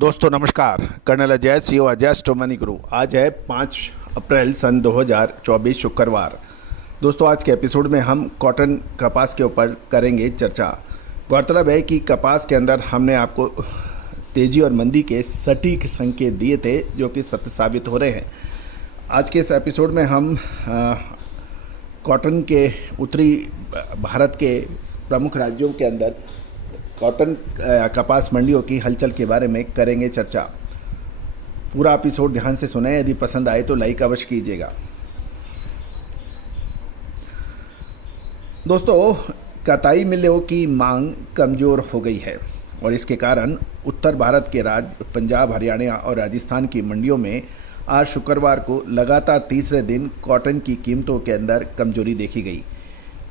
दोस्तों नमस्कार। Colonel Ajay CO Ajay स्टोमनी गुरु। आज है 5 अप्रैल सन 2024 शुक्रवार। दोस्तों आज के एपिसोड में हम कॉटन कपास के ऊपर करेंगे चर्चा। गौरतलब है कि कपास के अंदर हमने आपको तेज़ी और मंदी के सटीक संकेत दिए थे जो कि सत्य साबित हो रहे हैं। आज के इस एपिसोड में हम कॉटन के उत्तरी भारत के प्रमुख राज्यों के अंदर कॉटन कपास मंडियों की हलचल के बारे में करेंगे चर्चा। पूरा एपिसोड ध्यान से सुने, यदि पसंद आए तो लाइक अवश्य कीजिएगा। दोस्तों कताई मिलों की मांग कमज़ोर हो गई है और इसके कारण उत्तर भारत के राज्य पंजाब, हरियाणा और राजस्थान की मंडियों में आज शुक्रवार को लगातार तीसरे दिन कॉटन की कीमतों के अंदर कमजोरी देखी गई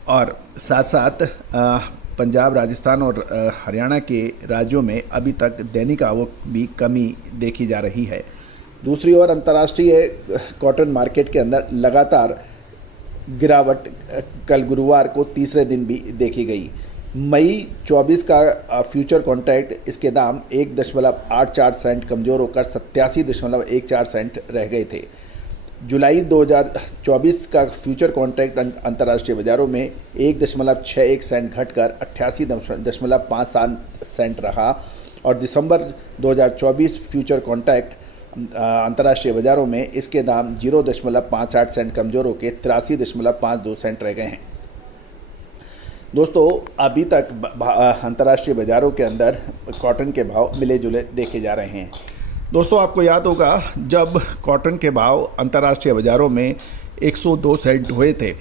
और साथ साथ पंजाब, राजस्थान और हरियाणा के राज्यों में अभी तक दैनिक आवक भी कमी देखी जा रही है। दूसरी ओर अंतर्राष्ट्रीय कॉटन मार्केट के अंदर लगातार गिरावट कल गुरुवार को तीसरे दिन भी देखी गई। मई 24 का फ्यूचर कॉन्ट्रैक्ट इसके दाम 1.84 सेंट कमज़ोर होकर 87.14 सेंट रह गए थे। जुलाई 2024 का फ्यूचर कॉन्ट्रैक्ट अंतर्राष्ट्रीय बाज़ारों में 1.61 सेंट घटकर 88.57 सेंट रहा और दिसंबर 2024 फ्यूचर कॉन्ट्रैक्ट अंतर्राष्ट्रीय बाज़ारों में इसके दाम 0.58 सेंट कमज़ोर होकर 83.52 सेंट रह गए हैं। दोस्तों अभी तक अंतर्राष्ट्रीय बाज़ारों के अंदर कॉटन के भाव मिले जुले देखे जा रहे हैं। दोस्तों आपको याद होगा जब कॉटन के भाव अंतर्राष्ट्रीय बाज़ारों में 102 सेंट हुए थे,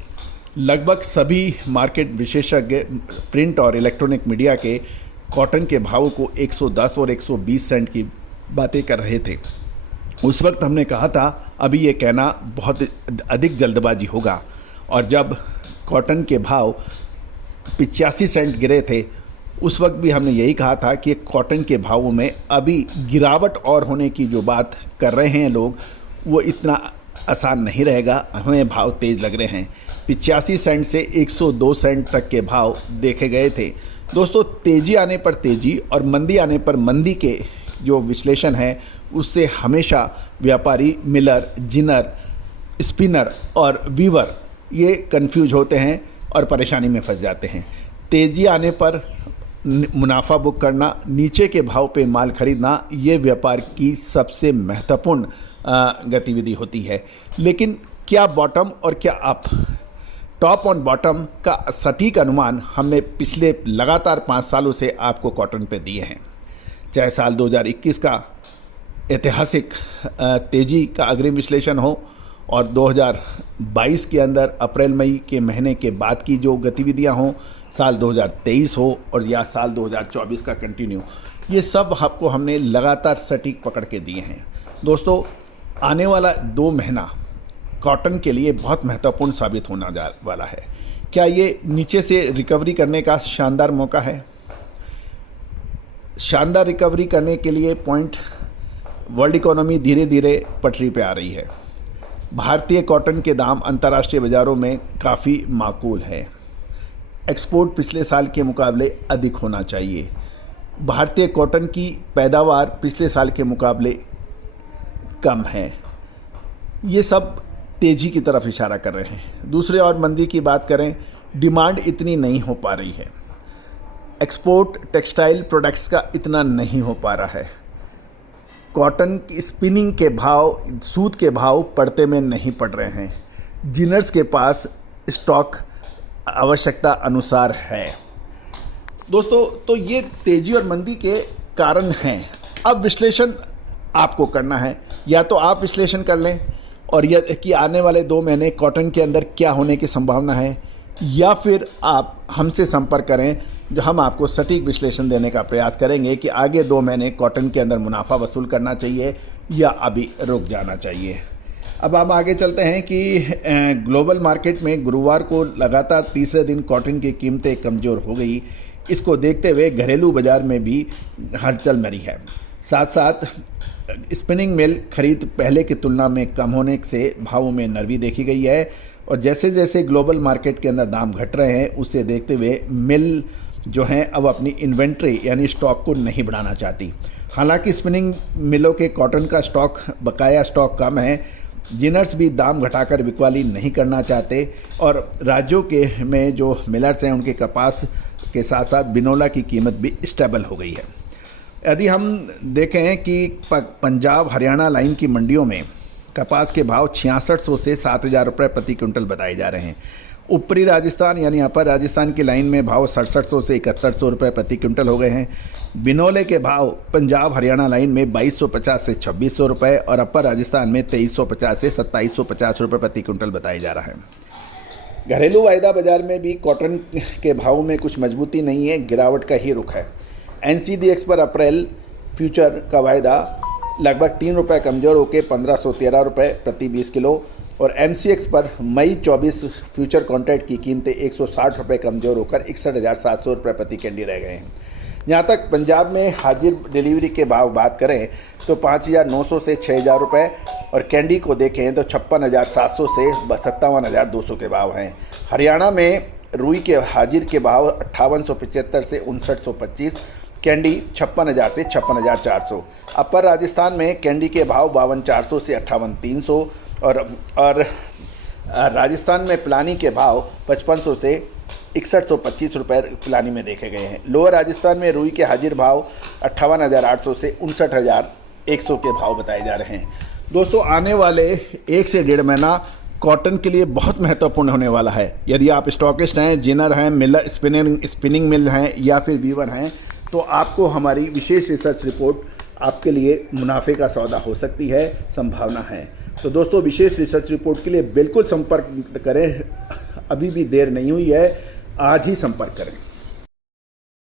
लगभग सभी मार्केट विशेषज्ञ प्रिंट और इलेक्ट्रॉनिक मीडिया के कॉटन के भाव को 110 और 120 सेंट की बातें कर रहे थे। उस वक्त हमने कहा था अभी ये कहना बहुत अधिक जल्दबाजी होगा और जब कॉटन के भाव 85 सेंट गिरे थे उस वक्त भी हमने यही कहा था कि कॉटन के भावों में अभी गिरावट और होने की जो बात कर रहे हैं लोग, वो इतना आसान नहीं रहेगा, हमें भाव तेज़ लग रहे हैं। 85 सेंट से 102 सेंट तक के भाव देखे गए थे। दोस्तों तेज़ी आने पर तेज़ी और मंदी आने पर मंदी के जो विश्लेषण है उससे हमेशा व्यापारी, मिलर, जिनर, स्पिनर और वीवर ये कन्फ्यूज होते हैं और परेशानी में फंस जाते हैं। तेज़ी आने पर मुनाफा बुक करना, नीचे के भाव पे माल खरीदना, ये व्यापार की सबसे महत्वपूर्ण गतिविधि होती है। लेकिन क्या बॉटम और क्या अप, टॉप और बॉटम का सटीक अनुमान हमने पिछले लगातार 5 सालों से आपको कॉटन पे दिए हैं। चाहे साल 2021 का ऐतिहासिक तेज़ी का अग्रिम विश्लेषण हो और 2022 के अंदर अप्रैल मई के महीने के बाद की जो गतिविधियां हों, साल 2023 हो और या साल 2024 का कंटिन्यू, ये सब आपको हमने लगातार सटीक पकड़ के दिए हैं। दोस्तों आने वाला 2 महीना कॉटन के लिए बहुत महत्वपूर्ण साबित होने वाला है। क्या ये नीचे से रिकवरी करने का शानदार मौका है? शानदार रिकवरी करने के लिए पॉइंट, वर्ल्ड इकोनॉमी धीरे धीरे पटरी पे आ रही है। भारतीय कॉटन के दाम अंतर्राष्ट्रीय बाज़ारों में काफ़ी माकूल है। एक्सपोर्ट पिछले साल के मुकाबले अधिक होना चाहिए। भारतीय कॉटन की पैदावार पिछले साल के मुकाबले कम है। ये सब तेज़ी की तरफ इशारा कर रहे हैं। दूसरे और मंदी की बात करें, डिमांड इतनी नहीं हो पा रही है। एक्सपोर्ट टेक्सटाइल प्रोडक्ट्स का इतना नहीं हो पा रहा है। कॉटन की स्पिनिंग के भाव, सूत के भाव पड़ते में नहीं पड़ रहे हैं। जिनर्स के पास स्टॉक आवश्यकता अनुसार है। दोस्तों तो ये तेज़ी और मंदी के कारण हैं। अब विश्लेषण आपको करना है, या तो आप विश्लेषण कर लें और यह कि आने वाले 2 महीने कॉटन के अंदर क्या होने की संभावना है, या फिर आप हमसे संपर्क करें जो हम आपको सटीक विश्लेषण देने का प्रयास करेंगे कि आगे 2 महीने कॉटन के अंदर मुनाफा वसूल करना चाहिए या अभी रुक जाना चाहिए। अब हम आगे चलते हैं कि ग्लोबल मार्केट में गुरुवार को लगातार तीसरे दिन कॉटन की कीमतें कमज़ोर हो गई। इसको देखते हुए घरेलू बाज़ार में भी हलचल मरी है। साथ साथ स्पिनिंग मिल खरीद पहले की तुलना में कम होने से भावों में नरमी देखी गई है और जैसे जैसे ग्लोबल मार्केट के अंदर दाम घट रहे हैं उससे देखते हुए मिल जो हैं अब अपनी इन्वेंट्री यानी स्टॉक को नहीं बढ़ाना चाहती। हालांकि स्पिनिंग मिलों के कॉटन का स्टॉक, बकाया स्टॉक कम है, जिनर्स भी दाम घटाकर बिकवाली नहीं करना चाहते और राज्यों के में जो मिलर्स हैं उनके कपास के साथ साथ बिनोला की कीमत भी स्टेबल हो गई है। यदि हम देखें कि पंजाब हरियाणा लाइन की मंडियों में कपास के भाव 6600 से 7000 रुपये प्रति क्विंटल बताए जा रहे हैं। ऊपरी राजस्थान यानी अपर राजस्थान की लाइन में भाव 6700 से 7100 रुपये प्रति क्विंटल हो गए हैं। बिनोले के भाव पंजाब हरियाणा लाइन में 2250 से 2600 रुपये और अपर राजस्थान में 2350 से 2750 रुपये प्रति क्विंटल बताया जा रहा है। घरेलू वायदा बाजार में भी कॉटन के भाव में कुछ मजबूती नहीं है, गिरावट का ही रुख है। NCDX पर अप्रैल फ्यूचर का वायदा लगभग 3 रुपये कमज़ोर होकर 1513 रुपये प्रति 20 किलो और MCX पर मई 24 फ्यूचर कॉन्ट्रैक्ट की कीमतें 160 रुपये कमज़ोर होकर 61,700 रुपये प्रति कैंडी रह गए हैं। यहाँ तक पंजाब में हाजिर डिलीवरी के भाव बात करें तो 5,900 से 6,000 रुपये और कैंडी को देखें तो 56,700 से 57,200 के भाव हैं। हरियाणा में रुई के हाजिर के भाव 5875 से 5925, कैंडी 56,000 से 56,400। अपर राजस्थान में कैंडी के भाव 52,400 से 58,300 और राजस्थान में पिलानी के भाव 5500 से 6125 रुपये पिलानी में देखे गए हैं। लोअर राजस्थान में रुई के हाजिर भाव 58,800 से 59,100 के भाव बताए जा रहे हैं। दोस्तों, आने वाले 1 से 1.5 महीना कॉटन के लिए बहुत महत्वपूर्ण होने वाला है। यदि आप स्टॉकिस्ट हैं, जिनर हैं, मिलर स्पिनिंग मिल हैं या फिर वीवर हैं तो आपको हमारी विशेष रिसर्च रिपोर्ट आपके लिए मुनाफे का सौदा हो सकती है, संभावना है। तो दोस्तों, विशेष रिसर्च रिपोर्ट के लिए बिल्कुल संपर्क करें, अभी भी देर नहीं हुई है, आज ही संपर्क करें।